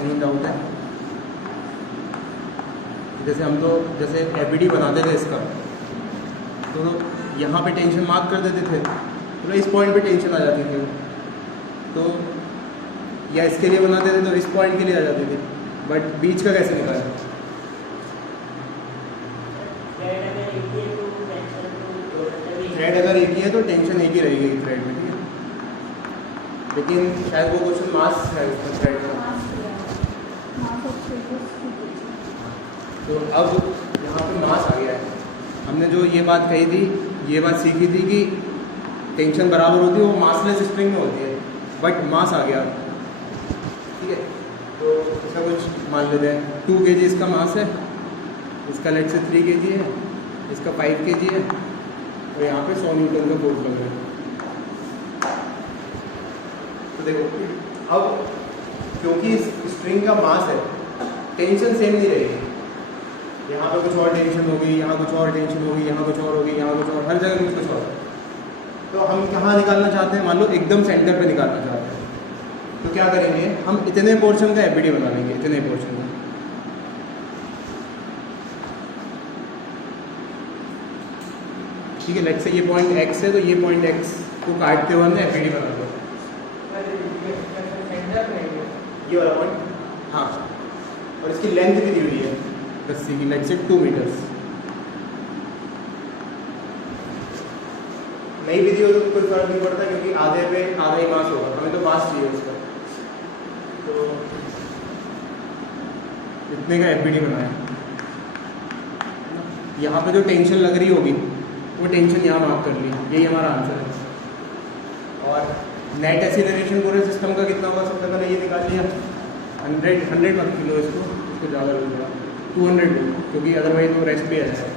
Any doubt है? जैसे हम तो जैसे एफबीडी बनाते थे इसका, तो यहाँ पे टेंशन मार्क कर देते थे, तो इस पॉइंट पे टेंशन आ जाती थी, तो या इसके लिए बनाते थे तो इस पॉइंट के लिए आ जाती थी, बट बीच का कैसे निकालें? थ्रेड अगर एक ही है तो टेंशन एक ही रहेगी थ्रेड में, ठीक है। लेकिन शायद वो क्वेश्चन मास है उसका थ्रेड का। तो अब यहाँ पे मास आ गया है। हमने जो ये बात कही थी, ये बात सीखी थी कि टेंशन बराबर होती है वो मासलेस स्प्रिंग में होती है, बट मास आ गया, ठीक है। तो इसका कुछ मान लेते हैं 2 kg इसका मास है, इसका लेट से 3 kg है, इसका 5 kg है, और यहाँ पे 100 न्यूटन का फोर्स लग रहा है। तो देखो अब क्योंकि स्प्रिंग का मास है, टेंशन सेम नहीं रहेगी। यहाँ पे कुछ और टेंशन होगी, यहाँ कुछ और टेंशन होगी, यहाँ कुछ और होगी, यहाँ कुछ और, हर जगह कुछ और। तो हम कहाँ निकालना चाहते हैं? मान लो एकदम सेंटर पे निकालना चाहते हैं, तो क्या करेंगे? हम इतने पोर्शन का एफबीडी बना लेंगे, इतने पोर्शन का। ठीक है, लेट्स से ये पॉइंट x है, तो ये पॉइंट x को काटते हुए हमने एफबीडी बना दो, ये वाला पॉइंट, हाँ। और इसकी लेंथ भी दी हुई है रस्सी की, लेट्स से 2 मीटर्स। नहीं भी दी हो तो कोई फर्क नहीं पड़ता, क्योंकि आधे पे आधा ही मास होगा, हमें तो मास चाहिए उसका। तो इतने का एफबीडी बनाया। यहाँ पे जो टेंशन लग रही होगी वो टेंशन यहाँ मार्क कर ली, यही हमारा आंसर है। और नेट एक्सीलरेशन पूरे सिस्टम का कितना होगा सबसे पहले ये निकाल लिया। 100 मत किलो इसको ज़्यादा लगेगा, 200 लो, क्योंकि अदरवाइज वो रेस्ट भी आ जाए।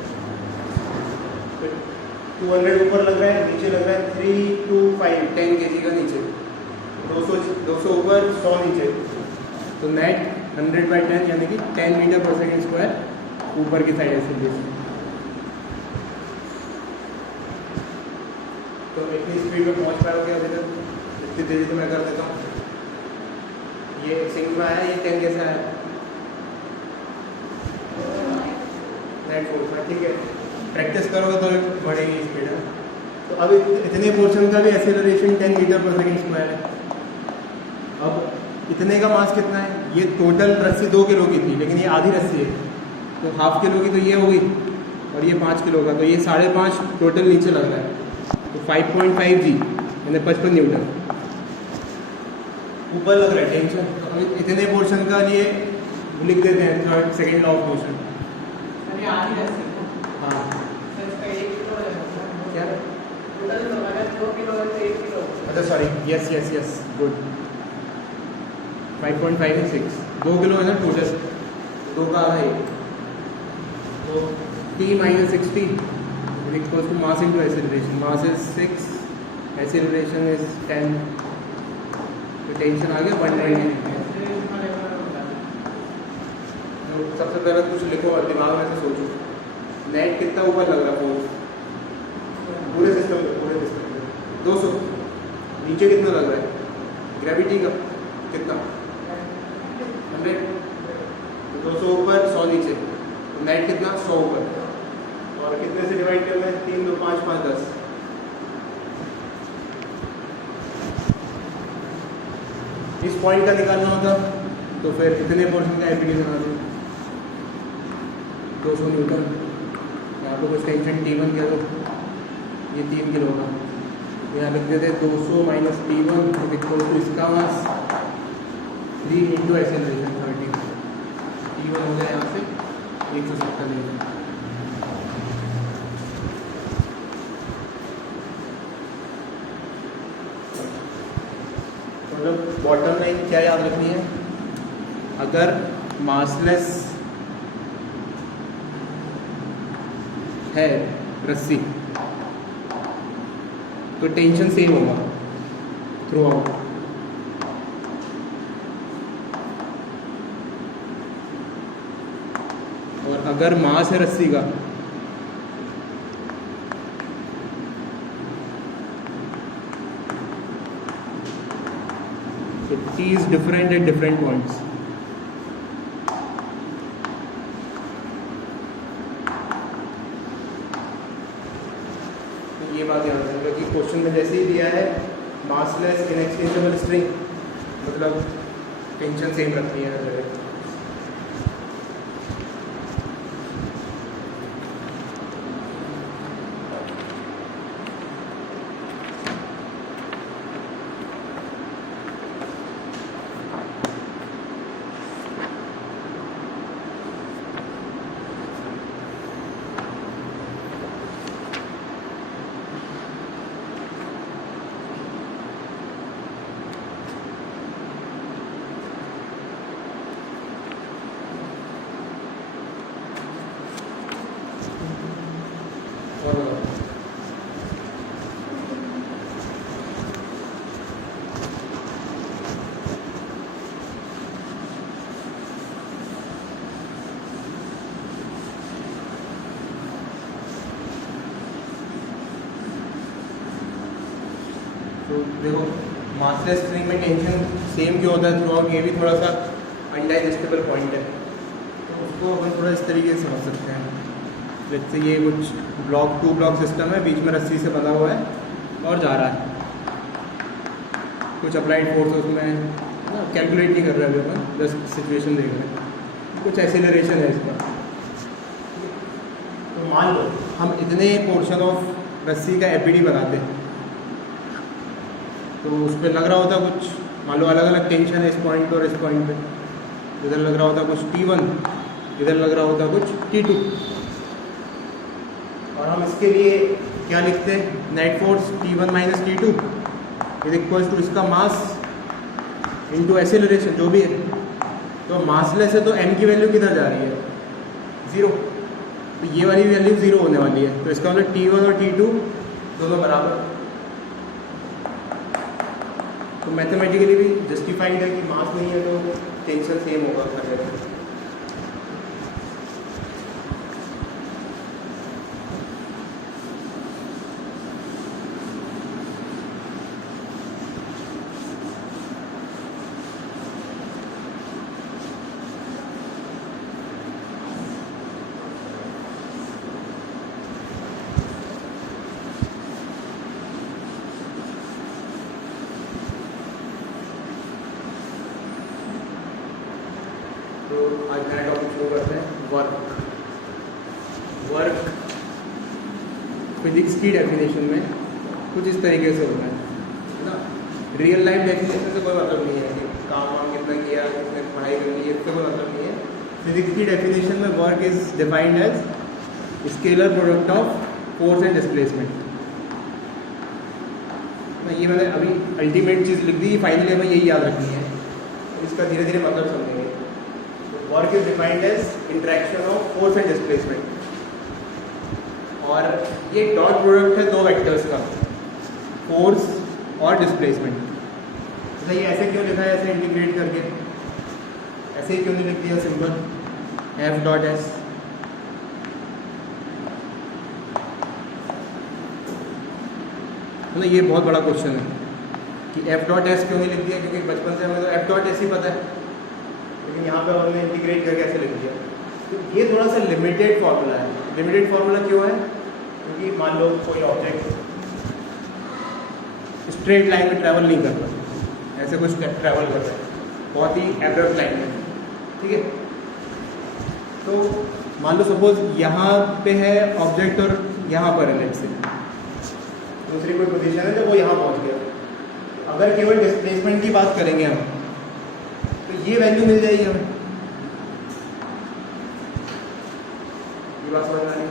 200 ऊपर लग रहा है, नीचे लग रहा है 3 to 5 10 kg का नीचे, 200 ऊपर 100 नीचे, तो नेट 100/10 यानी कि 10 मीटर पर सेकेंड स्क्वायर ऊपर की साइड एक्सीलरेशन। तो इतनी स्पीड में पहुँच पाओगे अभी तक? इतनी तेज़ी तो मैं कर देता हूँ। ये सिंक में आया, ये 10 कैसे आया? नेट फोर्स में, ठीक है। प्रैक्टिस करोगे तो बढ़ेगी स्पीड है। तो अब इतने पोर्शन का भी एक्सेलरेशन 10 मीटर पर सेकेंड स्क्वायर है। अब इतने का मास कितना है? ये टोटल रस्सी 2 किलो की थी, लेकिन ये आधी रस्सी है, तो ½ किलो की तो ये होगी, और ये 5 किलो का, तो ये 5.5 टोटल नीचे लग रहा है। तो 5.5 G यानी 55 न्यूटन ऊपर लग रहा है टेंशन। तो इतने पोर्शन का लिए लिख देते हैं third second law of motion. हाँ क्या? अच्छा sorry, yes good. 5.5 and 6 2 kilo है ना टोटल, 2 का आधा ही। तो T - 60 equals to mass into acceleration. Mass is 6, acceleration is 10, तो टेंशन आ गया 120। तो सबसे पहले कुछ लिखो और दिमाग में से सोचो, नेट कितना ऊपर लग रहा फोर्स पूरे सिस्टम पे? 200। नीचे कितना लग रहा है ग्रेविटी का? कितना? 100। 200 ऊपर 100 नीचे, तो नेट कितना? 100 ऊपर। और कितने से डिवाइड करना है? 3 2 5 5 10। इस पॉइंट का निकालना होता तो फिर इतने पोर्शन का एफबीडी बना दो, 200 न्यूटन। यहाँ पे कुछ टेंशन T1 कह दो, ये 3 किलो का, तो यहाँ लिख देते 200 - T1 इक्वल टू इसका मास 3 इंटू एक्सेलरेशन 30। T1 हो गया यहाँ से 170 न्यूटन। मतलब बॉटम लाइन क्या याद रखनी है? अगर मासलेस है रस्सी तो टेंशन सेम होगा थ्रू आउट। और अगर मास है रस्सी का तो T is different at different points। ये बात ध्यान रखना कि क्वेश्चन में जैसे ही दिया है मासलेस इनएक्सचेंजेबल स्ट्रिंग, मतलब टेंशन सेम रखनी है हर जगह। और तो देखो मासलेस स्ट्रिंग में टेंशन सेम क्यों होता है थ्रू आउट, ये भी थोड़ा सा अनडाइजेस्टेबल पॉइंट है, तो उसको अपन थोड़ा इस तरीके से समझ सकते हैं। जैसे ये कुछ ब्लॉक 2 ब्लॉक सिस्टम है, बीच में रस्सी से बंधा हुआ है और जा रहा है, कुछ अप्लाइड फोर्स उसमें ना कैलकुलेट नहीं कर रहे अभी अपन, जस्ट सिचुएशन देख रहे हैं, कुछ एक्सेलरेशन है इसका। तो मान लो हम इतने पोर्शन ऑफ रस्सी का एपीडी बनाते हैं, तो उस पर लग रहा होता कुछ, मान लो अलग अलग टेंशन है इस पॉइंट पे और इस पॉइंट पे, इधर लग रहा होता कुछ T1, इधर लग रहा होता कुछ T2, और हम इसके लिए क्या लिखते हैं, net force T1 minus T2 is equals to इसका मास इनटू एक्सेलरेशन जो भी है। तो मासलेस है तो m की वैल्यू किधर जा रही है, 0, तो ये वाली वैल्यू 0 होने वाली है, तो इसका मतलब T1 और T2 दोनों बराबर। तो मैथमेटिकली भी जस्टिफाइड है कि मास नहीं है तो टेंशन सेम होगा हर जगह। तो आज नया टॉपिक शुरू करते हैं, वर्क फिजिक्स की डेफिनेशन में कुछ इस तरीके से होता है ना। रियल लाइफ डेफिनेशन से कोई मतलब नहीं है कि काम वाम कितना किया, कितने पढ़ाई करनी है, इससे कोई मतलब नहीं है। फिजिक्स की डेफिनेशन में work is defined as scalar product of force and displacement. ये मैंने अभी अल्टीमेट चीज़ लिख दी, फाइनली हमें यही याद रखनी है, इसका धीरे धीरे मतलब समझेंगे। Work is defined as interaction of force and displacement, और ये डॉट प्रोडक्ट है दो वेक्टर्स का, फोर्स और डिस्प्लेसमेंट। अच्छा ये ऐसे क्यों लिखा है, ऐसे इंटीग्रेट करके, ऐसे ही क्यों नहीं लिख दिया सिंपल F डॉट एस। मतलब ये बहुत बड़ा क्वेश्चन है कि F डॉट एस क्यों नहीं लिख दिया, क्योंकि बचपन से हमें तो F डॉट एस ही पता है, लेकिन यहाँ पे हमने इंटीग्रेट करके ऐसे लिख दिया। तो ये थोड़ा सा लिमिटेड फार्मूला है। लिमिटेड फार्मूला क्यों है, क्योंकि मान लो कोई ऑब्जेक्ट स्ट्रेट लाइन में ट्रैवल नहीं करता, ऐसे कुछ ट्रैवल कर रहा है बहुत ही एब्रप्ट लाइन में, ठीक है। तो मान लो सपोज यहाँ पे है ऑब्जेक्ट और यहाँ पर है, लेट्स से दूसरी कोई पोजीशन है जब वो यहाँ पहुँच गया। अगर केवल डिस्प्लेसमेंट की बात करेंगे हम, तो ये वैल्यू मिल जाएगी हमें, ये बात समझ आ रही है।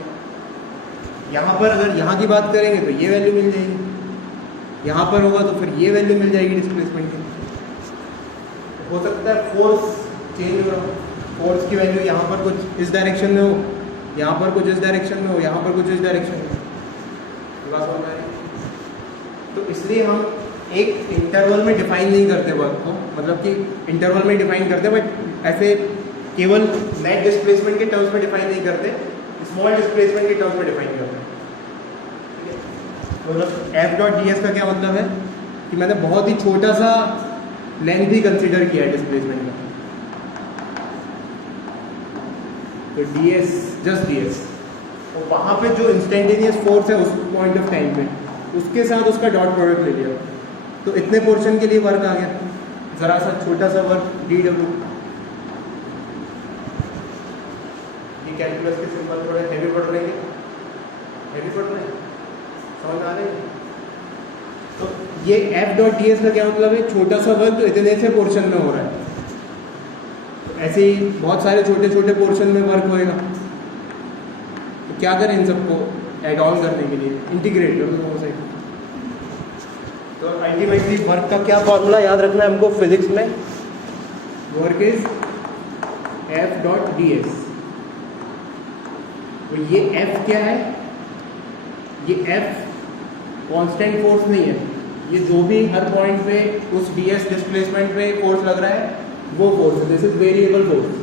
यहाँ पर अगर यहाँ की बात करेंगे तो ये वैल्यू मिल जाएगी, यहाँ पर होगा तो फिर ये वैल्यू मिल जाएगी डिस्प्लेसमेंट की। हो सकता है फोर्स चेंज हो, फोर्स की वैल्यू यहाँ पर कुछ इस डायरेक्शन में हो, यहाँ पर कुछ इस डायरेक्शन में हो, यहाँ पर कुछ इस डायरेक्शन में हो, ये बात समझ आ रही है। तो इसलिए हम एक इंटरवल में डिफाइन नहीं करते वर्क को, मतलब कि इंटरवल में डिफाइन करते बट ऐसे केवल नेट डिस्प्लेसमेंट के टर्म्स में डिफाइन नहीं करते, स्मॉल डिस्प्लेसमेंट के टर्म्स में डिफाइन करते हैं। मतलब एफ डॉट डी एस का क्या मतलब है कि मैंने बहुत ही छोटा सा लेंथ ही कंसिडर किया है डिस्प्लेसमेंट का, तो D S just D S, और वहाँ पे जो इंस्टेंटेनियस फोर्स है उस पॉइंट ऑफ टाइम पे उसके साथ उसका डॉट प्रोडक्ट ले लिया, तो इतने पोर्शन के लिए वर्क आ गया, ज़रा सा छोटा सा वर्क DW। ये कैलकुलस के सिंबल थोड़े हैवी पड़ रहे हैं, हैवी पड़ रहे हैं, समझ आ रहे हैं? तो ये F.ds का क्या मतलब है? छोटा सा वर्क जो इतने से पोर्शन में हो रहा है। तो ऐसे ही बहुत सारे छोटे छोटे पोर्शन में वर्क होएगा, तो क्या करें इन सबको एड ऑन करने के लिए? इंटीग्रेट कर दो से। तो अल्टीमेटली वर्क का क्या फॉर्मूला याद रखना है हमको फिजिक्स में? Work is F.ds। तो ये F क्या है? ये F कांस्टेंट फोर्स नहीं है, ये जो भी हर पॉइंट पे उस ds डिस्प्लेसमेंट पे फोर्स लग रहा है वो फोर्स है। This is variable force.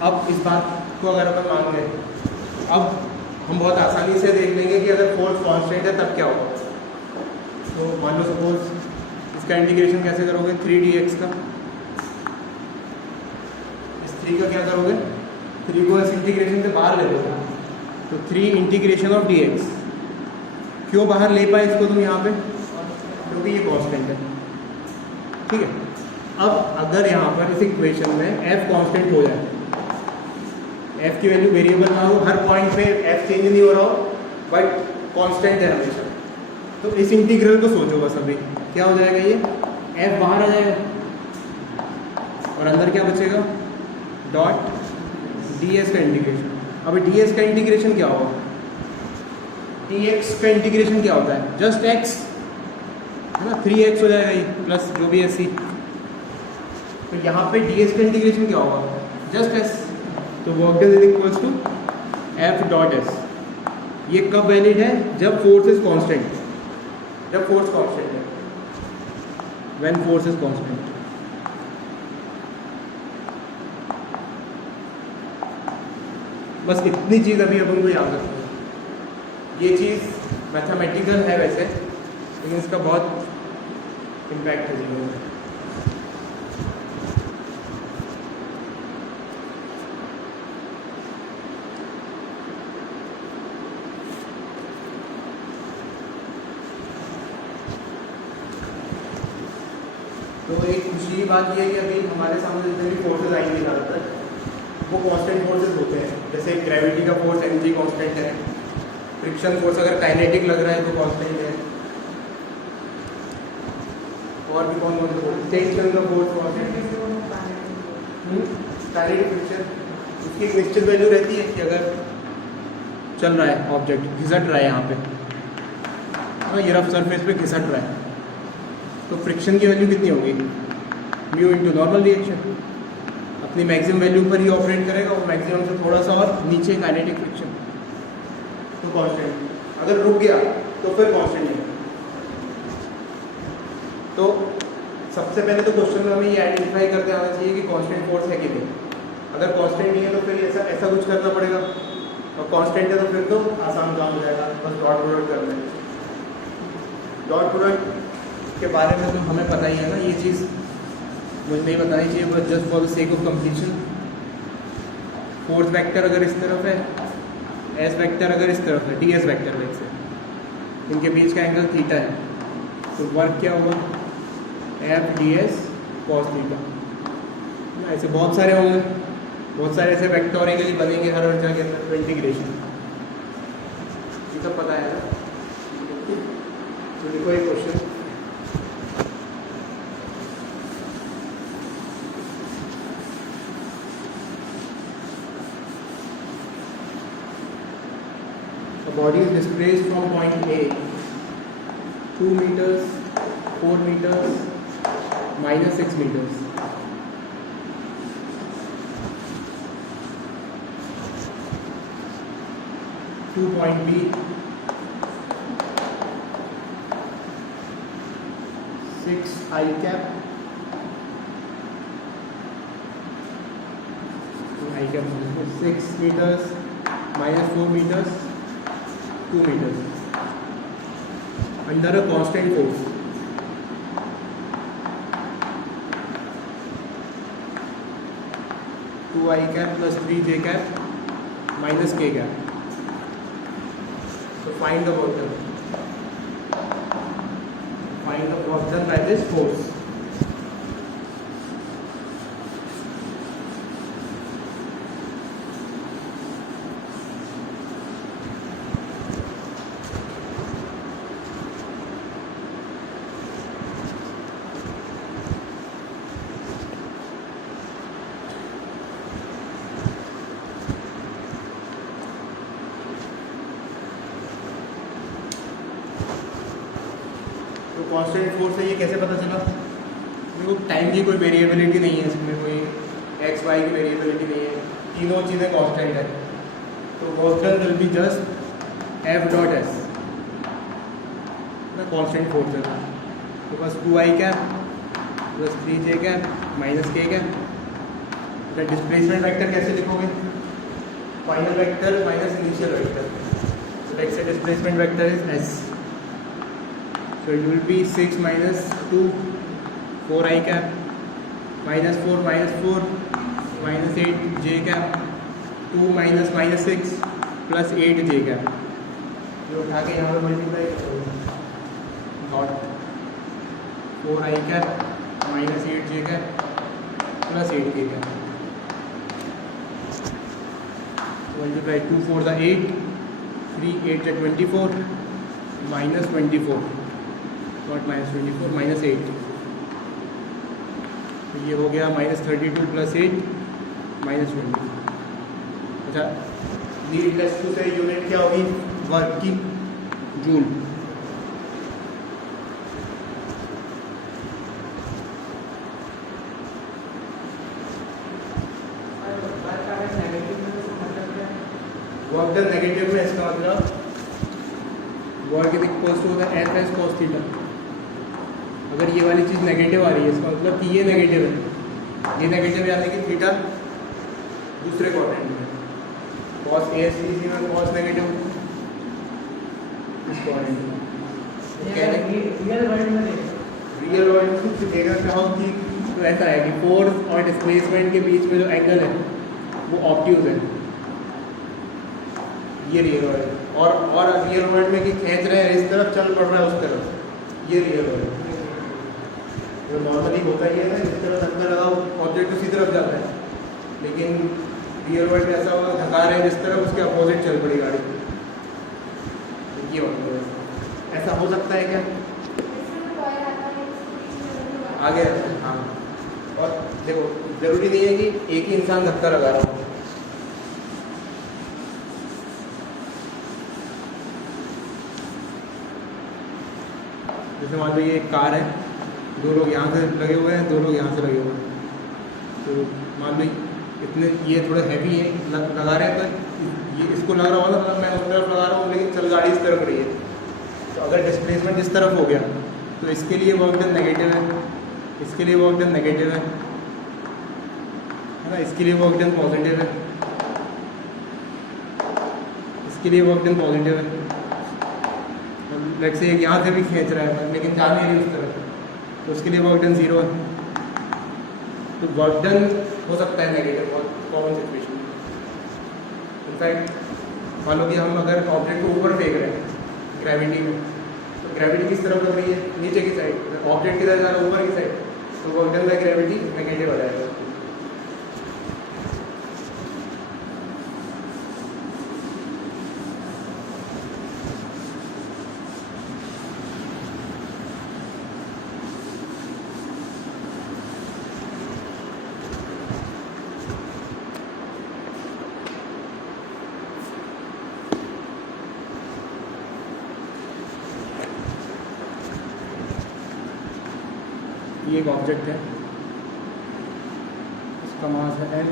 अब इस बात को अगर अपन मान लें, अब हम बहुत आसानी से देख लेंगे कि अगर फोर्स कांस्टेंट है तब क्या होगा। तो मान लो सपोज इसका इंटीग्रेशन कैसे करोगे? 3dx का, इस 3 का क्या करोगे? 3 को इस इंटीग्रेशन से बाहर ले लोगे, तो 3 इंटीग्रेशन ऑफ dx। क्यों बाहर ले पाए इसको तुम यहाँ पे? क्योंकि ये कांस्टेंट है, ठीक है। अब अगर यहाँ पर इस इक्वेशन में f कांस्टेंट हो जाए, f की वैल्यू वेरिएबल ना हो, हर पॉइंट पे f चेंज नहीं हो रहा हो, बट कांस्टेंट है हमेशा, तो इस इंटीग्रल को सोचो बस। अभी क्या हो जाएगा? ये f बाहर आ जाएगा और अंदर क्या बचेगा? डॉट ds का इंटीग्रेशन। अब ds का इंटीग्रेशन क्या होगा? dx का इंटीग्रेशन क्या होता है? जस्ट x है ना, 3x हो जाएगा ये, प्लस जो भी है c। तो यहाँ पे ds का इंटीग्रेशन क्या होगा? Just s। तो work done is equals to F.s। ये कब वैलिड है? जब फोर्स इज कांस्टेंट, जब फोर्स कांस्टेंट है, व्हेन फोर्स इज कांस्टेंट। बस इतनी चीज़ अभी अपन को याद रखनी है। ये चीज़ मैथमेटिकल है वैसे, लेकिन इसका बहुत इम्पैक्ट है जीवन में। तो एक खुशी की बात यह है कि अभी हमारे सामने जितने भी फोर्सेज आएंगे ज़्यादातर वो कांस्टेंट फोर्सेज होते हैं। जैसे ग्रेविटी का फोर्स mg कांस्टेंट है, फ्रिक्शन फोर्स अगर काइनेटिक लग रहा है तो कांस्टेंट है, और भी कौन कौन से फोर्स? टेंशन का फोर्स कांस्टेंट है, काइनेटिक फ्रिक्शन, उसकी एक निश्चित वैल्यू रहती है कि अगर चल रहा है ऑब्जेक्ट, घिसट रहा है यहाँ पे, ये रफ सरफेस पे घिसट रहा है, तो फ्रिक्शन की वैल्यू कितनी होगी? Mu into normal reaction. अपनी मैक्सिमम वैल्यू पर ही ऑपरेट करेगा, और मैक्सिमम से थोड़ा सा और नीचे काइनेटिक फ्रिक्शन, तो कांस्टेंट। अगर रुक गया तो फिर कांस्टेंट नहीं। तो सबसे पहले तो क्वेश्चन में हमें ये आइडेंटिफाई करते आना चाहिए कि कांस्टेंट फोर्स है कि नहीं। अगर कांस्टेंट नहीं है तो फिर ऐसा कुछ करना पड़ेगा, और कांस्टेंट है तो फिर तो आसान काम हो जाएगा, बस डॉट प्रोडक्ट करना है। डॉट प्रोडक्ट के बारे में तो हमें पता ही है ना, ये चीज़ मुझे नहीं बतानी चाहिए, but just for the sake of completion. Force vector अगर इस तरफ है, एस वेक्टर अगर इस तरफ है, ds वेक्टर वैसे इनके बीच का एंगल थीटा है, तो वर्क क्या होगा? F.ds cos theta. ऐसे बहुत सारे होंगे, बहुत सारे ऐसे वेक्टोरिकली बनेंगे हर ऊर्जा के अंदर, इंटीग्रेशन, ये सब पता है ना। तो देखो एक question, body is displaced from point A 2 meters, 4 meters, minus 6 meters. To point B 6 I cap to I cap 6 meters minus 4 meters 2 meters under a constant force. Two I cap plus 3 j cap minus k cap. So find the work done. Find the work done by this force. तो constant force है, ये कैसे पता चला? देखो time की कोई variability नहीं है इसमें, कोई एक्स वाई की वेरिएबिलिटी नहीं है, तीनों चीज़ें कांस्टेंट है. तो work done will be just F dot S, constant force है. तो बस 2i cap plus 3j cap minus k cap. Displacement vector कैसे लिखोगे? Final vector minus initial vector. So let's say displacement vector is s. So it will be 6 minus 2 4i cap minus 4 minus 8 j cap 2 minus minus 6 plus 8 j cap. ये उठा के यहाँ पे multiply करोगे dot 4i cap minus 8 j cap plus 8 k cap. Multiply 2 4 the 8 3 8 the 24 minus 24 not minus 24 minus 8. तो ये हो गया माइनस 32 प्लस 8 माइनस 20. अच्छा, नीडलेस टू से यूनिट क्या होगी वर्क की? जूल. वर्क डन नेगेटिव में इसका मतलब work is equals to the F S cos theta. अगर ये वाली चीज़ नेगेटिव आ रही है इसका मतलब कि ये नेगेटिव है, ये नेगेटिव यानी कि थीटा दूसरे क्वाड्रेंट में. कॉस ए एस टी में कॉस नेगेटिव इस क्वाड्रेंट में. रियल वर्ल्ड में देखना चाहो कि तो ऐसा है कि फोर्स और डिस्प्लेसमेंट के बीच में जो एंगल है वो ऑब्ट्यूज है. ये रियल वर्ल्ड है. और रियल वर्ल्ड में कि खींच रहे हैं इस तरफ, चल पड़ रहा है उस तरफ, ये रियल वर्ल्ड है. जो नॉर्मली होता ही है इस तरफ अंदर लगाओ ऑब्जेक्ट उसी तरफ जाता है, लेकिन रियल वर्ल्ड में ऐसा होगा धक्का रहे हैं जिस तरफ उसके अपोजिट चल पड़ी गाड़ी. ये होता है. ऐसा हो सकता है क्या? आगे हाँ. और देखो जरूरी नहीं है कि एक ही इंसान धक्का लगा रहा हो. जैसे मान लो ये एक कार है, दो लोग यहाँ से लगे हुए हैं, दो लोग यहाँ से लगे हुए हैं. तो मान लो इतने ये थोड़े हैवी है लगा रहे हैं, तो ये इसको लग रहा होगा मतलब मैं उस तरफ लगा रहा हूँ लेकिन चल गाड़ी इस तरफ रही है. तो अगर डिस्प्लेसमेंट इस तरफ हो गया तो इसके लिए वर्क डन नेगेटिव है, इसके लिए वर्क डन नेगेटिव है ना, इसके लिए वर्क डन पॉजिटिव है, इसके लिए वर्क डन पॉजिटिव है. लेट से एक यहाँ से भी खींच रहा है लेकिन जा नहीं रही उस तरफ, तो उसके लिए वर्क डन 0 है. तो वर्क डन हो सकता है नेगेटिव, बहुत कॉमन सिचुएशन. इनफैक्ट मान लो कि हम अगर ऑब्जेक्ट को ऊपर फेंक रहे हैं ग्रेविटी में, तो ग्रेविटी किस तरफ लग रही है? नीचे की साइड. ऑब्जेक्ट किधर जा रहा है? ऊपर की साइड. तो work done by gravity negative आ जाएगा. ये एक ऑब्जेक्ट है, इसका मास है L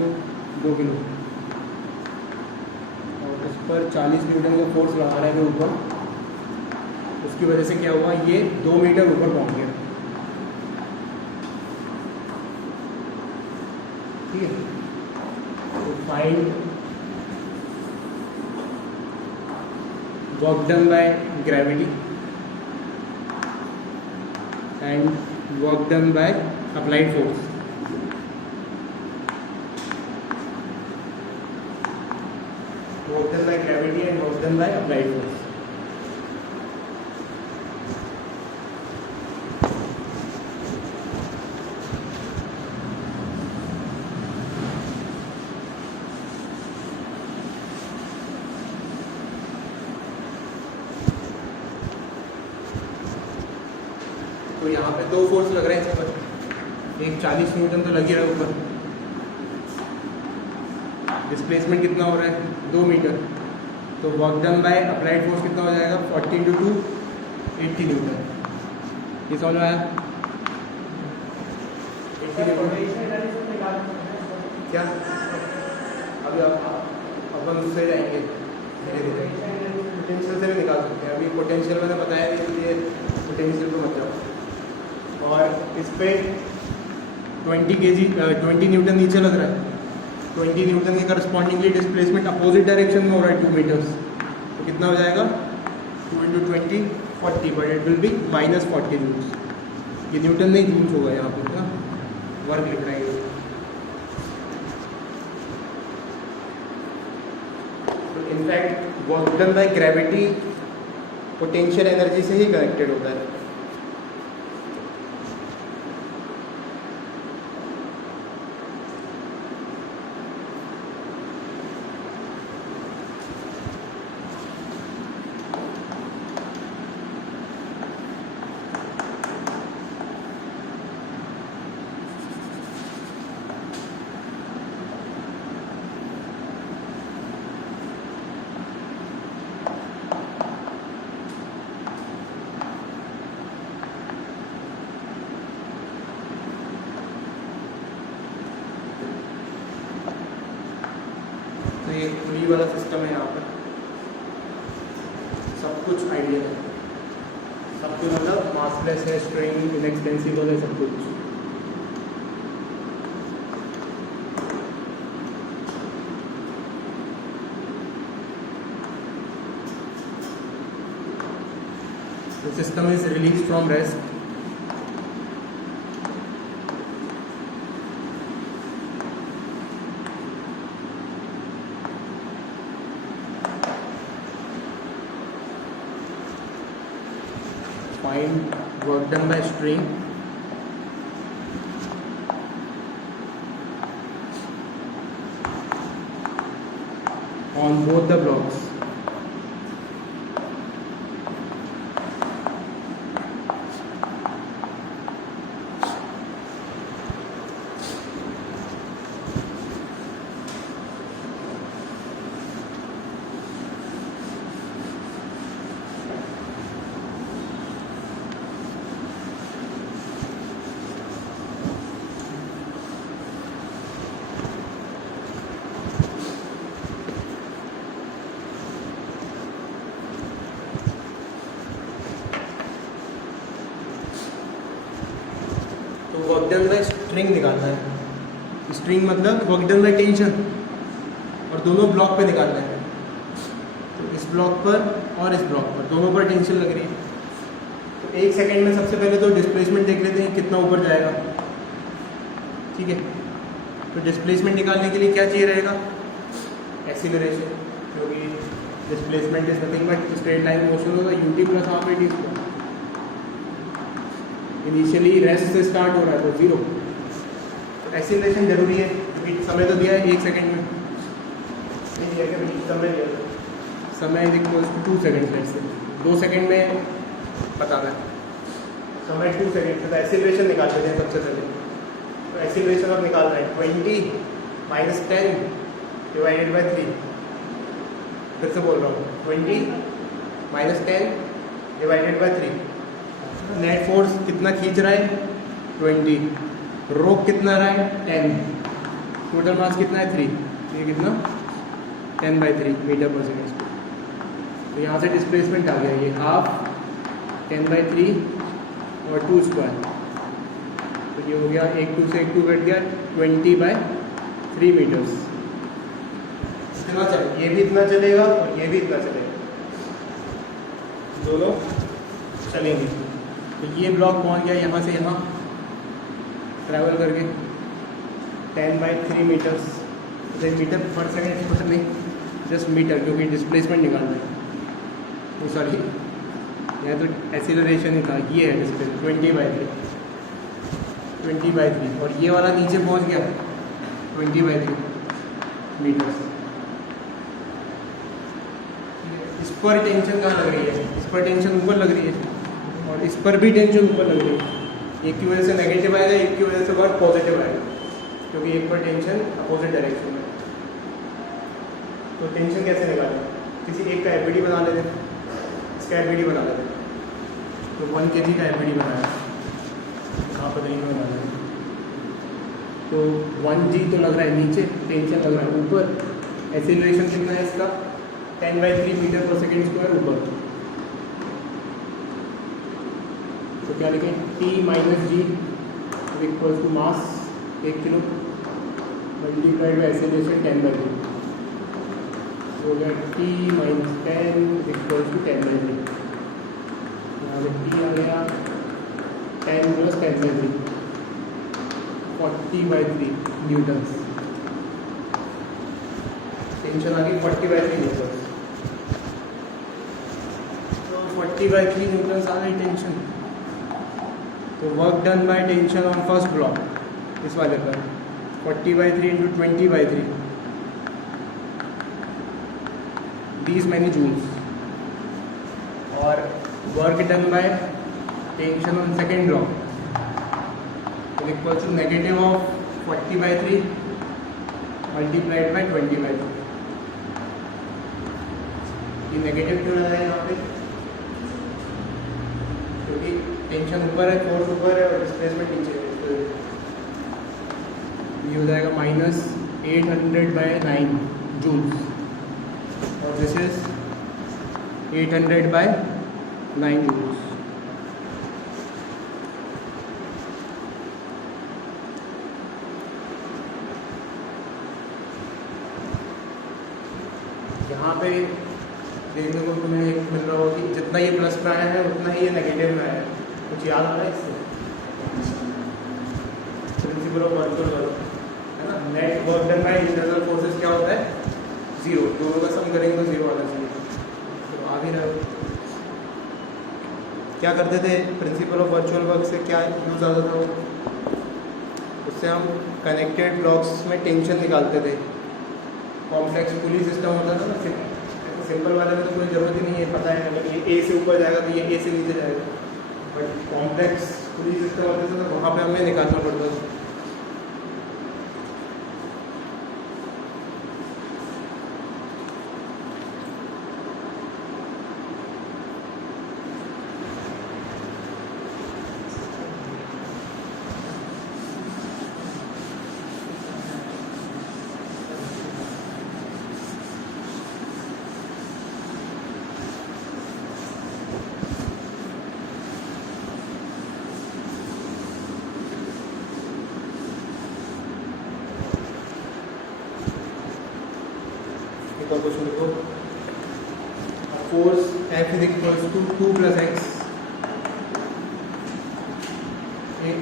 2 किलो और इस पर 40 न्यूटन का फोर्स लगा रहा है ऊपर. उसकी वजह से क्या हुआ, ये 2 मीटर ऊपर पहुंच गया. ठीक है. Find work done by gravity and work done by applied force. Work done by gravity and work done by applied force. तो यहाँ पे दो फोर्स लग रहे हैं इस पर, एक 40 न्यूटन तो लग ही रहा है ऊपर। डिस्प्लेसमेंट कितना हो रहा है 2 मीटर, तो work done by applied force कितना हो जाएगा 40 × 2 80 न्यूटन। ये समझ में आया? 80 न्यूटन क्या अभी अपन उससे जाएंगे धीरे धीरे, पोटेंशियल से भी निकाल सकते हैं। अभी पोटेंशियल मैंने बताया नहीं, इसलिए पोटेंशियल को मत जाओ। और इस पे 20 न्यूटन नीचे लग रहा है, 20 न्यूटन के करस्पॉन्डिंगली डिस्प्लेसमेंट अपोजिट डायरेक्शन में हो रहा है 2 मीटर्स, तो कितना हो जाएगा 2 × 20 40, but it will be -40 joules. ये न्यूटन नहीं जूल्स होगा यहाँ पे ना, वर्क लिख रहा है। तो in fact work done by gravity potential energy से ही कनेक्टेड होता है। ये पुली वाला सिस्टम है, यहाँ पर सब कुछ आइडियल है, सब कुछ मतलब मासलेस है, स्ट्रिंग इनएक्सपेंसिबल है, सब कुछ। The system is released from rest. Find work done by string on both the blocks. Work done bye string निकालना है। स्ट्रिंग मतलब वर्क डन बाय टेंशन, और दोनों ब्लॉक पे निकालना है। तो इस ब्लॉक पर और इस ब्लॉक पर दोनों पर टेंशन लग रही है। तो 1 सेकेंड में सबसे पहले तो डिस्प्लेसमेंट देख लेते हैं कितना ऊपर जाएगा। ठीक है, तो डिस्प्लेसमेंट निकालने के लिए क्या चाहिए रहेगा, एक्सीलरेशन, क्योंकि displacement is nothing but straight line motion होगा ut + half at²। Initially rest से स्टार्ट हो रहा है तो 0। तो एक्सीलरेशन जरूरी है क्योंकि समय तो दिया है 1 सेकेंड में, नहीं दिया क्या समय दिया, समय = 2 सेकेंड। लेट्स से 2 सेकेंड में बताना है समय 2 सेकेंड। तो एक्सीलरेशन निकाल लेते हैं सबसे पहले। तो एक्सीलरेशन अब निकाल रहे हैं 20 - 10 / 3। फिर से बोल रहा हूँ 20 - 10 / 3। नेट फोर्स कितना खींच रहा है 20, रोक कितना रहा है 10, टोटल मास कितना है 3, ये कितना 10/3 मीटर/सेकेंड। तो यहाँ से डिस्प्लेसमेंट आ गया, ये हाफ 10/3 और 2²। तो ये हो गया 1 2 से 1 2 कट गया 20/3 मीटर्स। इतना चले, ये भी इतना चलेगा और ये भी इतना चलेगा, दोनों चलेंगे। तो ये ब्लॉक पहुंच गया यहाँ से यहाँ ट्रैवल करके 10/3 मीटर्स, मीटर पर सेकेंड पता नहीं, जस्ट मीटर, क्योंकि डिस्प्लेसमेंट निकालना है। तो सॉरी, यह तो एक्सीलरेशन ही था, ये है डिस्प्लेसमेंट 20/3 और ये वाला नीचे पहुंच गया 20/3 मीटर्स। इस पर टेंशन कहाँ लग रही है? इस पर टेंशन ऊपर लग रही है और इस पर भी टेंशन ऊपर लग रही है। एक की वजह से नेगेटिव आएगा, एक की वजह से वर्क पॉजिटिव आएगा, क्योंकि एक पर टेंशन अपोजिट डायरेक्शन में। तो टेंशन कैसे निकालें? किसी एक का एफबीडी बना लेते, इसका एफबीडी बना लेते। तो 1 kg का एफबीडी बनाया, कहाँ पर नहीं बनाया, तो 1g तो लग रहा है नीचे, टेंशन लग रहा है ऊपर। एक्सीलरेशन कितना है इसका? 10/3 मीटर पर सेकेंड स्क्वायर ऊपर। तो क्या लिखें? T - g equals to mass 1 kilo multiplied by acceleration 10/3। तो हो गया T - 10 इक्वल्स टू 10/3। यहाँ पे T आ गया 10 + 10/3 40/3 न्यूटन्स। टेंशन आ गई 40/3 न्यूटन्स। तो 40/3 न्यूटन्स आ गई टेंशन। तो work done by tension on first block, इस वाले पर 40/3 × 20/3 these many joules। और work done by tension on second block equal to negative of 40/3 multiplied by 20/3। ये नेगेटिव क्यों लगाया यहाँ पे? क्योंकि टेंशन ऊपर है, फोर्स ऊपर है और डिस्प्लेसमेंट नीचे है। तो ये हो जाएगा -800/9 जूल्स और दिस इज 800/9 जूल्स। यहाँ पे देखने को तुम्हें एक मिल रहा होगा कि जितना ये प्लस में आया है उतना ही ये नेगेटिव में आया है। कुछ याद आ रहा है इससे? प्रिंसिपल ऑफ वर्चुअल वर्क है ना। Net work done by internal forces क्या होता है? 0। दोनों का सम करेंगे तो 0 आना चाहिए। तो आ भी रहा है। क्या करते थे प्रिंसिपल ऑफ वर्चुअल वर्क से? क्या यूज़ आता था वो? उससे हम कनेक्टेड ब्लॉक्स में टेंशन निकालते थे। कॉम्प्लेक्स पुली सिस्टम होता था ना, सिंपल वाले में तो कोई ज़रूरत ही नहीं है, पता है अगर ये ए से ऊपर जाएगा तो ये ए से नीचे जाएगा। बट कॉम्प्लेक्स पुली सिस्टम होते थे तो वहाँ पे हमें निकालना पड़ता था। क्वेश्चन देखो, force F is equals to 2 + x।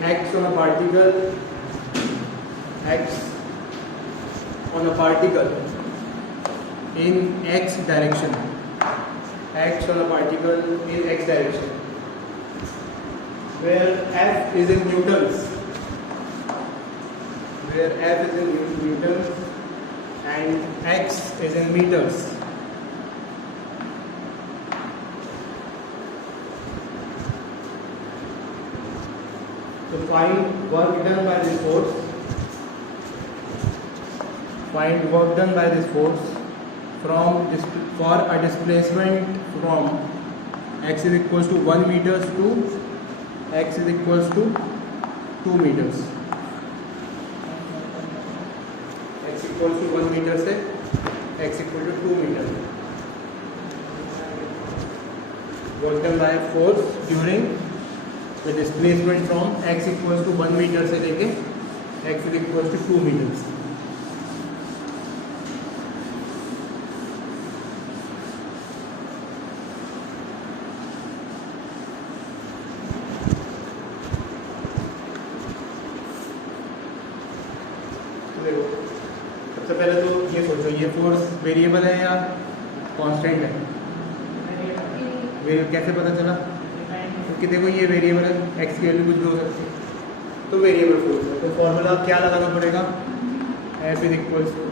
X on a particle, x on a particle in x direction, x on a particle in x direction, where F is in newtons, where F is in newtons and x is in meters। So find work done by this force, find work done by this force from for a displacement from x is equals to 1 meters to x is equals to 2 meters। x equals to 1 meter से x equal to 2 meter। Work done by force during the displacement from x equals to 1 meter से लेके x is equals to 2 meters। देखो सबसे पहले तो ये सोचो, ये फोर्स वेरिएबल है या कांस्टेंट है? कैसे पता चला? क्योंकि देखो ये वेरिएबल है, एक्स की वैल्यू कुछ भी हो सकती है, तो वेरिएबल फोर्स है। तो फॉर्मूला क्या लगाना पड़ेगा? F is equals to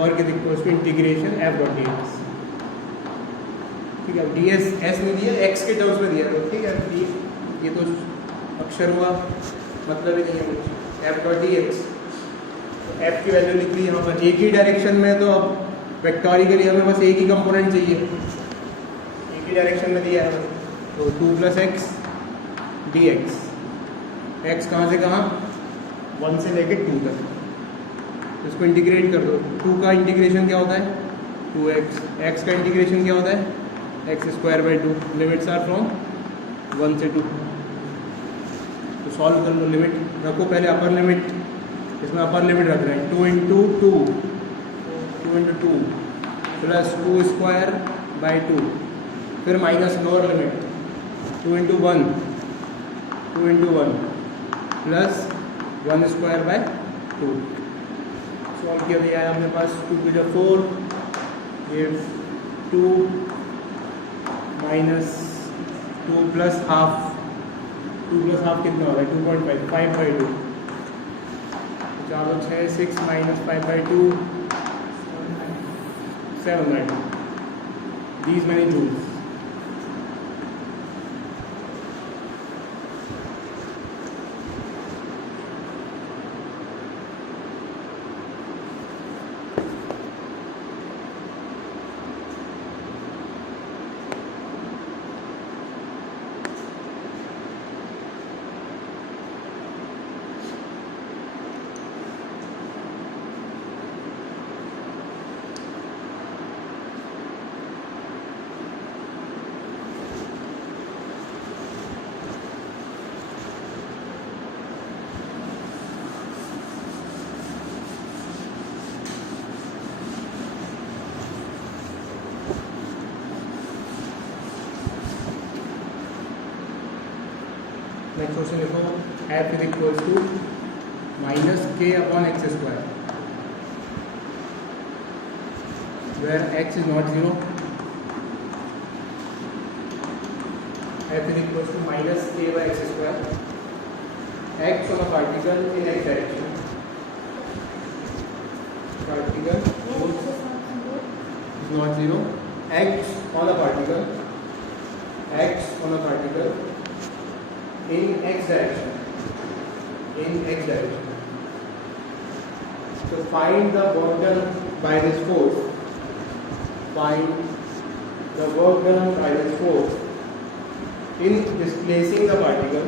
work is equals to integration F dot D X. ठीक है, डी एस एस ने दिया, एक्स के टर्म्स में दिया, तो ठीक है, ये तो अक्षर हुआ, मतलब ही नहीं है कुछ। एफ डॉट डी एक्स, तो एफ की वैल्यू लिख ली यहाँ पर। एक ही डायरेक्शन में, तो अब वेक्टोरिकली हमें बस एक ही कंपोनेंट चाहिए, एक ही डायरेक्शन में दिया है, तो 2 + x डी एक्स। एक्स कहाँ से कहाँ? 1 से लेके 2 तक, इसको इंटीग्रेट कर दो। 2 का इंटीग्रेशन क्या होता है? 2x। x का इंटीग्रेशन क्या होता है? x²/2। लिमिट्स आर फ्रॉम 1 से 2। तो सॉल्व कर लो, लिमिट रखो पहले अपर लिमिट, इसमें अपर लिमिट रख रहे हैं 2 × 2 प्लस 2²/2, फिर minus lower limit 2 × 1 plus 1²/2। Solve किया गया है अपने पास 2 × 4, ये 2 - 2 + हाफ, 2 + हाफ कितना होगा? 2.5, 5/2। 4 × 6 6 - 5/2 7/2। These many joules. Next question लिखो, F is equals to -k/x², where x is not 0. F is equals to -k/x², x on a particle in x direction. Particle is not 0. X on a particle in x direction. So find the work done by this force. Find the work done by this force in displacing the particle.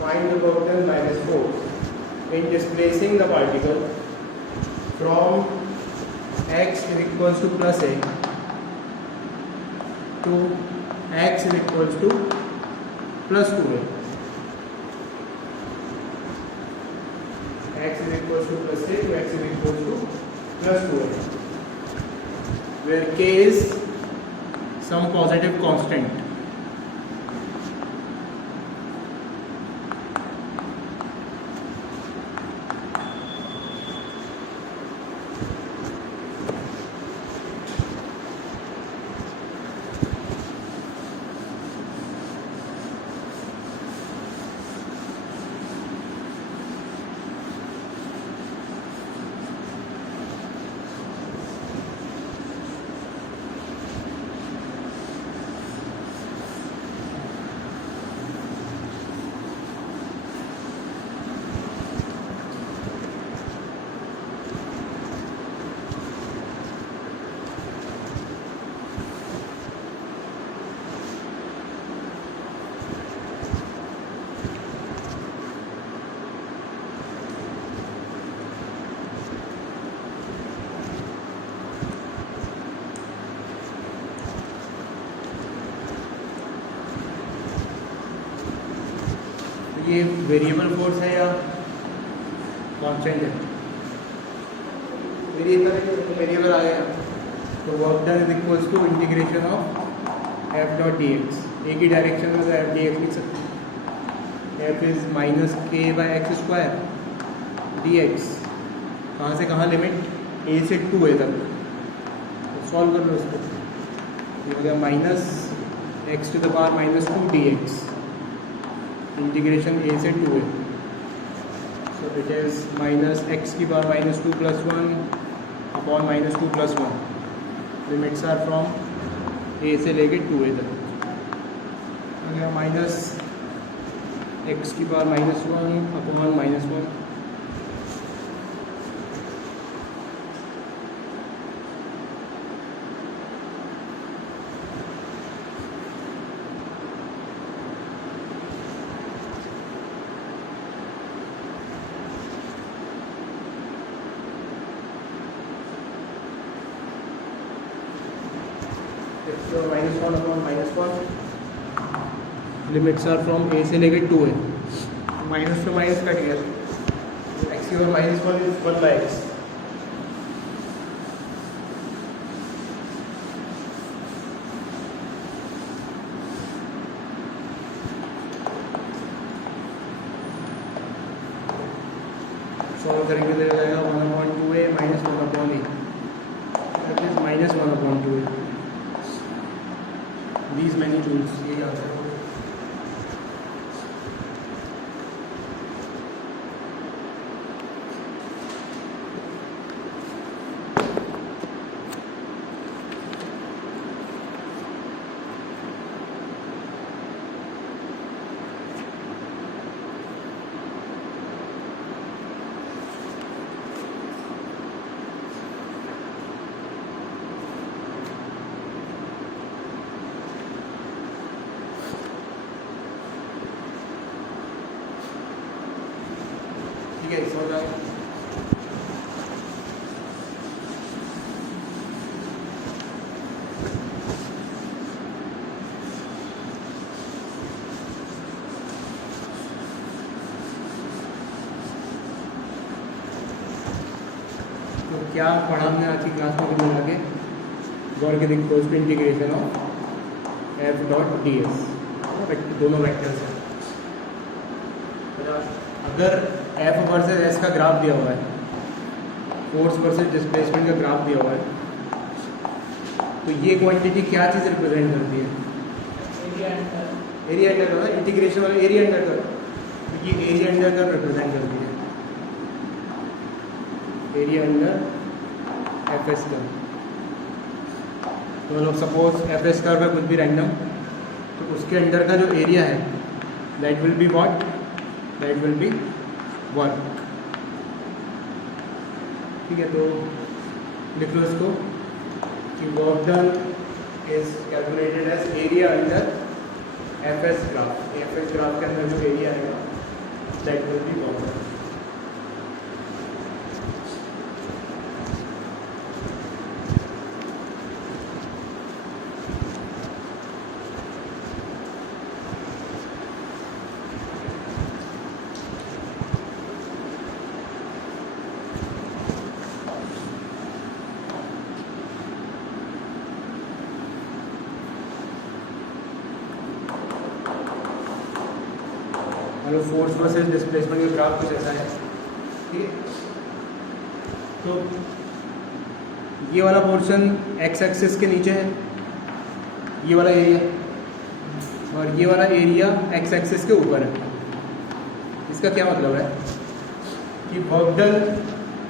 Find the work done by this force in displacing the particle from x is equals to +a to x is equals to +2a. X is equals to +a to x is equals to +2a, where k is some positive constant. ये variable force है या constant है? Variable है, तो variable आ गया, तो work done is equals to integration of F dot D X. एक ही डायरेक्शन में तो एफ डी एक्स लिख सकते हैं। एफ इज -k/x², dx, कहाँ से कहाँ लिमिट, a से 2a तक, तो सॉल्व कर लो इसको। ये हो गया minus X to the power minus 2 dx integration a से 2a, so it is minus X की power minus 2 plus 1 upon minus 2 plus 1, limits are from a से लेके 2a तक। हो गया माइनस एक्स की power minus 1 upon minus 1, minus 1 upon minus 1, limits are from a से लेके 2a, minus two minus cut गया, एक्स की power minus 1 is 1 by x. Solve करेंगे तो जाएगा 1 upon 2a minus 1 upon a, that is minus 1 upon 2a, these many joules, यही answer है। ठीक है, सो जाए। तो क्या पढ़ा हमने आज की क्लास में कुछ मिला के, गौर के देखो उसको integration of F dot D S, दोनों वेक्टर्स हैं। अगर एफ वर्सेस एस का ग्राफ दिया हुआ है, फोर्स वर्सेस डिस्प्लेसमेंट का ग्राफ दिया हुआ है, तो ये क्वांटिटी क्या चीज़ रिप्रेजेंट करती है? एरिया अंडर का, इंटीग्रेशन वाला एरिया अंडर का, तो ये एरिया अंडर का रिप्रेजेंट करती है, एरिया अंडर एफ एस का। तो लोग सपोज एफ एस कर्व है कुछ भी रैंडम, तो उसके अंडर का जो एरिया है that will be what, that will be work. ठीक है, तो लिख लो इसको कि work done is calculated as area under F S graph. F S graph के अंदर जो एरिया आएगा that will be work done. मतलब फोर्स वर्सेस डिस्प्लेसमेंट का ग्राफ कुछ ऐसा है। ठीक है, तो ये वाला पोर्शन एक्स एक्सिस के नीचे है, ये वाला एरिया, और ये वाला एरिया एक्स एक्सिस के ऊपर है। इसका क्या मतलब है कि वर्क डन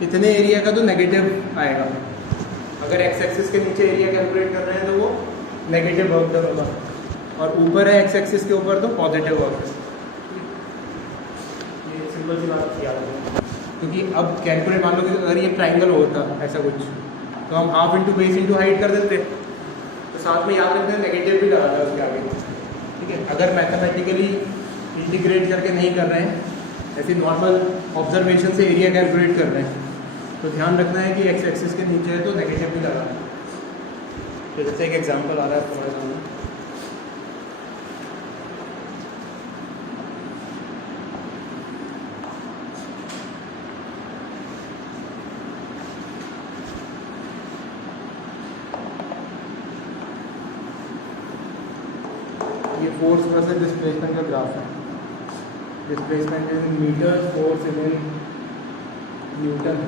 इतने एरिया का तो नेगेटिव आएगा। अगर एक्स एक्सिस के नीचे एरिया कैलकुलेट कर रहे हैं तो वो नेगेटिव वर्क डन होगा, और ऊपर है एक्स एक्सिस के ऊपर तो पॉजिटिव वर्क डन। सी बात याद है, क्योंकि अब कैलकुलेट मान लो कि अगर ये ट्राइंगल होता ऐसा कुछ, तो हम half into base into height कर देते, तो साथ में याद रखते हैं नेगेटिव भी लगाता है उसके आगे। ठीक है, अगर मैथमेटिकली इंटीग्रेट करके नहीं कर रहे हैं, ऐसे नॉर्मल ऑब्जर्वेशन से एरिया कैलकुलेट कर रहे हैं, तो ध्यान रखना है कि एक्स एक्सिस के नीचे है तो नेगेटिव भी लगाना है। तो जैसे एक एग्जाम्पल आ रहा है तुम्हारे सामने, ये फोर्स वर्सेस डिस्प्लेसमेंट का ग्राफ है। Displacement is in metre, force is in newton.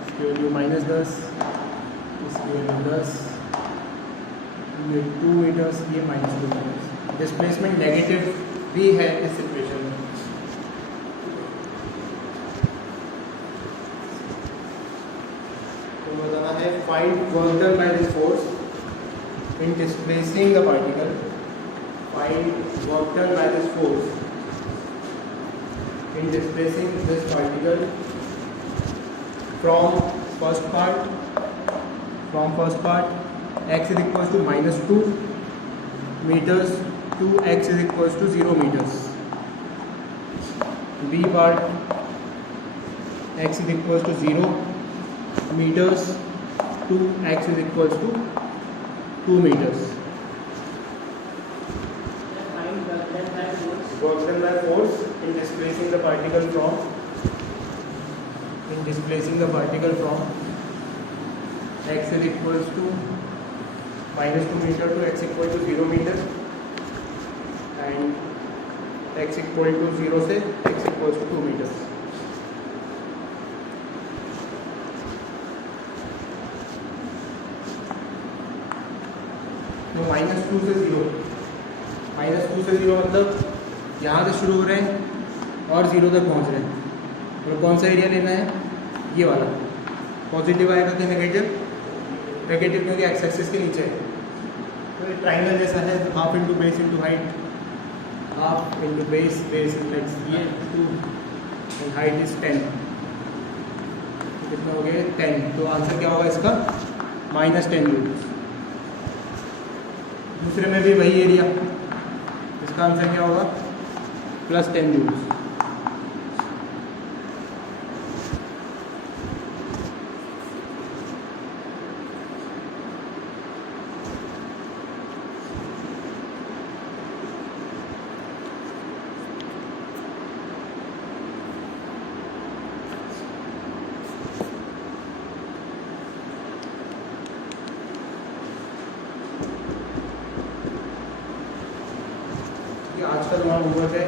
इसकी वैल्यू -10, इसकी वैल्यू 10, ये 2 मीटर्स, ये -2 मीटर्स। डिस्प्लेसमेंट नेगेटिव भी है इस सिचुएशन में। तो बताना है find work done by this force in displacing the particle. Find work done by this force in displacing this particle from first part x is equals to -2 meters to x is equals to 0 meters. B part x is equals to 0 meters to x is equals to 2 meters. Work done by force in displacing the particle from x is equals to -2 meter to x equal to 0 meter and x equal to 0 से x equals to 2 meters. तो -2 से 0 मतलब यहाँ से शुरू हो रहे हैं और 0 तक पहुँच रहे हैं। और कौन सा एरिया लेना है? ये वाला। पॉजिटिव आएगा कि नेगेटिव? नेगेटिव, क्योंकि एक्स एक्सिस के नीचे है। तो ट्राइंगल जैसा है, half into base into height, half into base, base index ये 2 एंड हाइट इज 10। कितना हो गया? 10। तो आंसर क्या होगा इसका? -10 यूनिट्स। दूसरे में भी वही एरिया, इसका आंसर क्या होगा? +10 जूल्स। आज का तुम्हारा होमवर्क है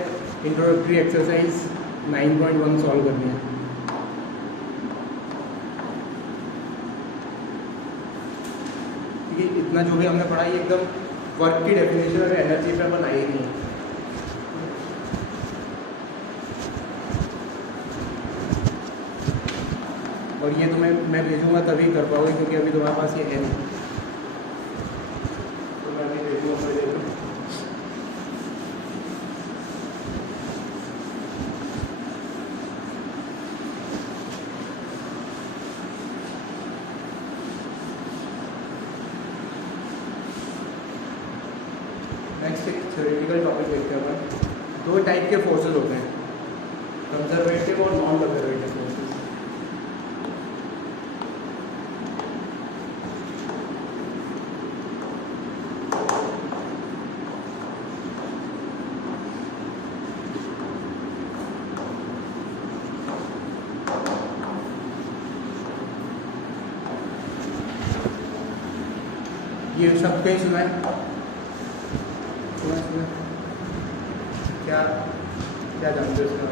इंट्रोडक्टरी एक्सरसाइज 9.1 सॉल्व करनी है। ठीक है, इतना जो भी हमने पढ़ा ये एकदम वर्क की डेफिनेशन और एनर्जी पे अपन आई नहीं है। और ये तुम्हें मैं भेजूंगा तभी कर पाओगे, क्योंकि अभी तुम्हारे पास ये है नहीं। तो मैं अभी भेजूँगा, फिर देखो। नेक्स्ट एक थ्योरेटिकल टॉपिक देखते हैं अपन। 2 टाइप के फोर्सेस होते हैं, कंजर्वेटिव और नॉन कंजर्वेटिव फोर्सेस। ये सब कहीं सुना है? क्या क्या जानते हो इसका?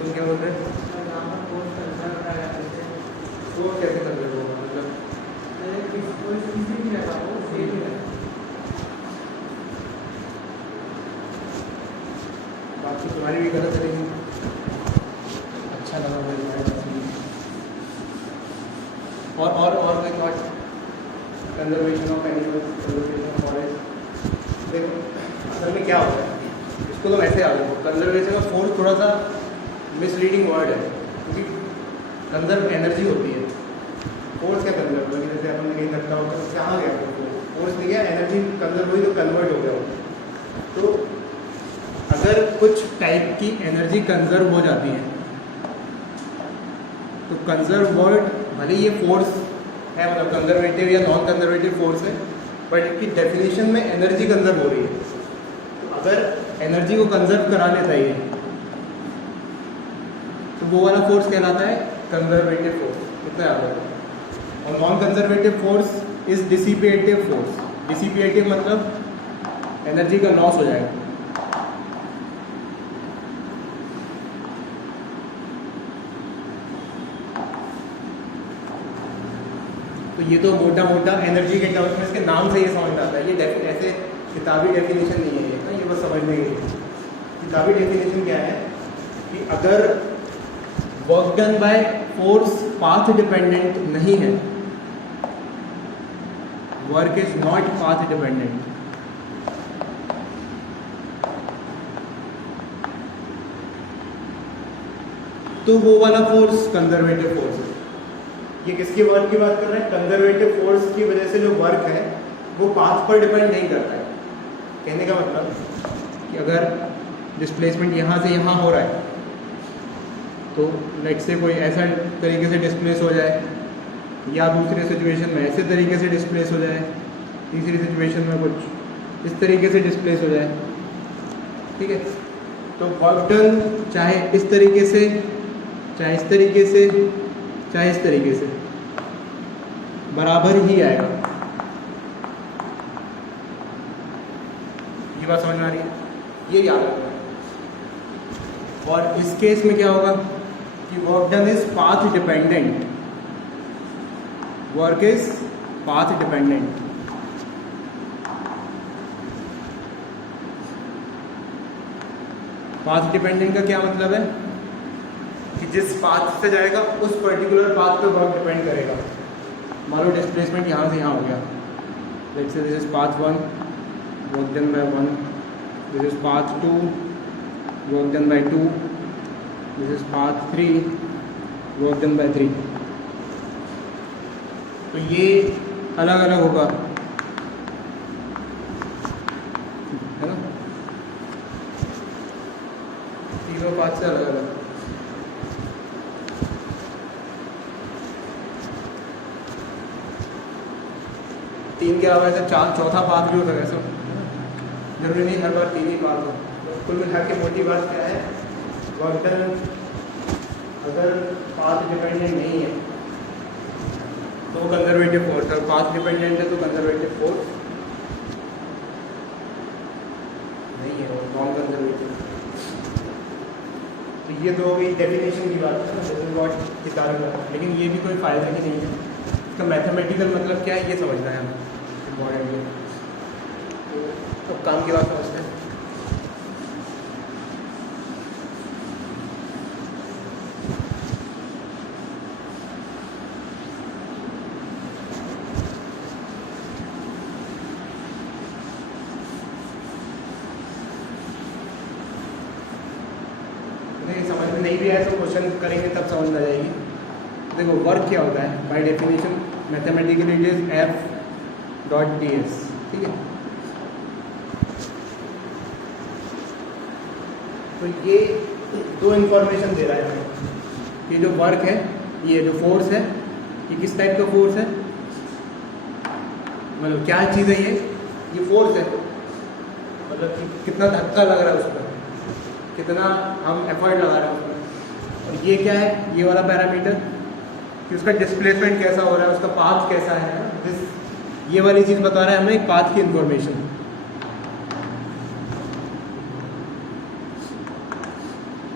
तुम क्या बोल रहे? वो कैसे कर रहे हो? मतलब बात तो तुम्हारी भी गलत रहेगी। अच्छा लगा मुझे। और कोई thought? Conservation of animals, conservation of forest. देखो असल में क्या होता है, इसको तो वैसे याद रखो। कंजर्वेशन ऑफ फोर्स थोड़ा सा मिसलीडिंग वर्ड है, क्योंकि कंजर्व एनर्जी होती है। फोर्स क्या कंजर्व होगी? जैसे अपन ने कहीं रखा हो तो कहाँ गया फोर्स नहीं गया, एनर्जी कंजर्व हुई तो कन्वर्ट हो गया। तो अगर कुछ टाइप की एनर्जी कंजर्व हो जाती है तो कंजर्व वर्ड भले ये फोर्स है, मतलब कंजर्वेटिव या नॉन कंजर्वेटिव फोर्स है, बट इसकी डेफिनेशन में एनर्जी कंजर्व हो रही है। तो अगर एनर्जी को कंजर्व करा लेता है ये वो वाला फोर्स कहलाता है कंजर्वेटिव फोर्स। कितना याद रखो। और non conservative force is dissipative force. Dissipative मतलब एनर्जी का लॉस हो जाएगा। तो ये तो मोटा मोटा एनर्जी के टर्म्स में इसके नाम से ये समझ में आता है। ये ऐसे किताबी डेफिनेशन नहीं है ये ना, ये बस समझने के लिए। किताबी डेफिनेशन क्या है कि अगर work done by force path dependent नहीं है, work is not path dependent, तो वो वाला फोर्स कंजर्वेटिव फोर्स है। ये किसके वर्क की बात कर रहे हैं? कंजर्वेटिव फोर्स की वजह से जो वर्क है वो पाथ पर डिपेंड नहीं करता है। कहने का मतलब कि अगर डिस्प्लेसमेंट यहाँ से यहाँ हो रहा है तो लेट्स से कोई ऐसा तरीके से डिस्प्लेस हो जाए, या दूसरे सिचुएशन में ऐसे तरीके से डिस्प्लेस हो जाए, तीसरी सिचुएशन में कुछ इस तरीके से डिस्प्लेस हो जाए, ठीक है। तो वर्क डन चाहे इस तरीके से, चाहे इस तरीके से, चाहे इस तरीके से, बराबर ही आएगा। ये बात समझ में आ रही है? ये याद रखना है। और इस केस में क्या होगा कि work done is path dependent, work is path dependent. Path dependent का क्या मतलब है कि जिस पाथ से जाएगा उस पर्टिकुलर पाथ पे वर्क डिपेंड करेगा। मान लो डिस्प्लेसमेंट यहाँ से यहाँ हो गया, let's say this is path 1, work done bye 1, this is path 2, work done bye 2, this is path 3, work done bye 3। तो ये अलग अलग होगा, है ना, तीनों पाथ से अलग अलग। तीन के अलावा ऐसा चौथा पाथ भी हो सकता है सब, जरूरी नहीं हर बार तीन ही पाथ हो। तो कुल मिला के मोटी बात क्या है, वर्क डन अगर पाथ डिपेंडेंट नहीं है तो कंजर्वेटिव फोर्स, और पाथ डिपेंडेंट है तो कंजर्वेटिव फोर्स नहीं है, वो नॉन कंजर्वेटिव। तो ये तो हो गई डेफिनेशन की बात है ना, दिस इज व्हाट किताब में। लेकिन ये भी कोई फायदा की नहीं है, इसका मैथमेटिकल मतलब क्या है ये समझना है हमें, इम्पॉर्टेंट है। तो काम की बात समझते हैं। समझ में नहीं भी आए तो क्वेश्चन करेंगे तब समझ में आ जाएगी। देखो वर्क क्या होता है, by definition mathematically it is F.ds, ठीक है। तो ये दो इन्फॉर्मेशन दे रहा है हमें। ये जो वर्क है, ये जो फोर्स है, ये किस टाइप का फोर्स है, मतलब क्या चीज़ है ये फोर्स है, मतलब कि कितना धक्का लग रहा है उस पर, कितना हम एफर्ट लगा रहे हैं उसमें। और ये क्या है, ये वाला पैरामीटर कि उसका डिस्प्लेसमेंट कैसा हो रहा है, उसका पाथ कैसा है, ये वाली चीज़ बता रहा है हमें एक पाथ की इंफॉर्मेशन।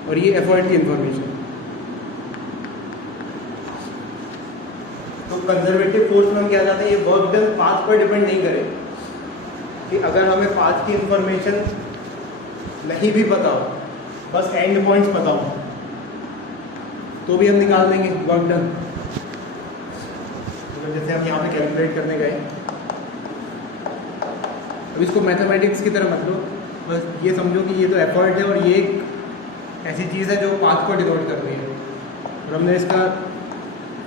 और ये एफर्ट की इंफॉर्मेशन। तो कंजर्वेटिव फोर्स में हम क्या चाहते हैं, ये वर्क डन पाथ पर डिपेंड नहीं करे, कि अगर हमें पाथ की इंफॉर्मेशन नहीं भी पता हो, बस एंड पॉइंट्स पता हो, तो भी हम निकाल देंगे वर्क डन। तो जैसे हम यहाँ पे कैलकुलेट करने गए, अब इसको मैथमेटिक्स की तरह मत लो, बस ये समझो कि ये तो एफर्ट है और ये एक ऐसी चीज़ है जो पाथ को डिनोट कर रही है। और हमने इसका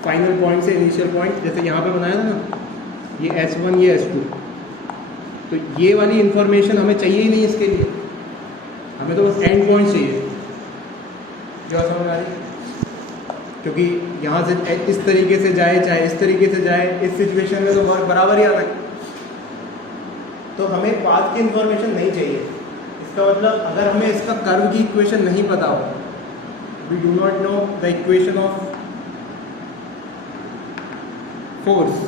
फाइनल पॉइंट से इनिशियल पॉइंट जैसे यहाँ पे बनाया था ना, ये S1 ये S2, तो ये वाली इंफॉर्मेशन हमें चाहिए ही नहीं इसके लिए, हमें तो बस एंड पॉइंट चाहिए। जो समझ आ रही है, क्योंकि यहाँ से इस तरीके से जाए चाहे इस तरीके से जाए, इस सिचुएशन में तो वर्क बराबर ही आता है। तो हमें पाथ की इंफॉर्मेशन नहीं चाहिए। इसका मतलब अगर हमें इसका कर्व की इक्वेशन नहीं पता हो, we do not know the equation of force,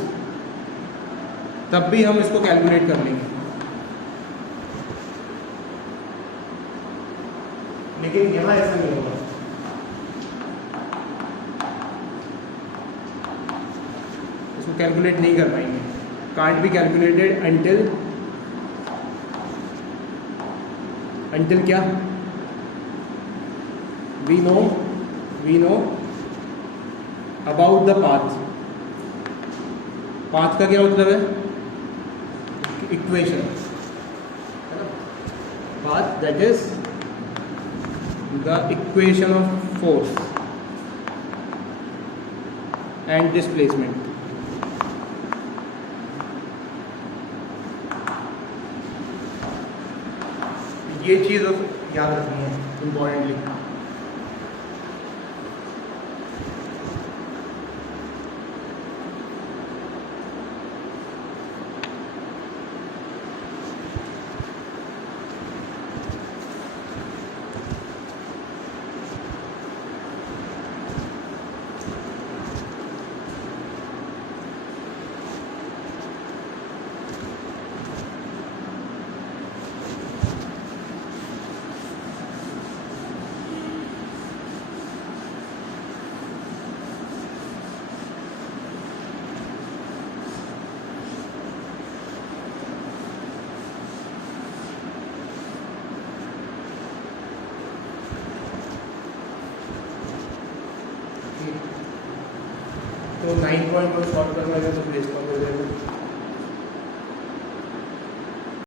तब भी हम इसको कैलकुलेट कर लेंगे। लेकिन यहाँ ऐसा नहीं होगा। इसको कैलकुलेट नहीं कर पाएंगे। कांट बी कैलकुलेटेड अंटिल क्या? We know about the path. Path का क्या मतलब है? इक्वेशन, है ना? Path that is the equation of force and displacement. ये चीज़ याद रखनी है इम्पोर्टेंटली। तो 9 पॉइंट को सॉल्व करना है तो प्लेस कर देते हैं।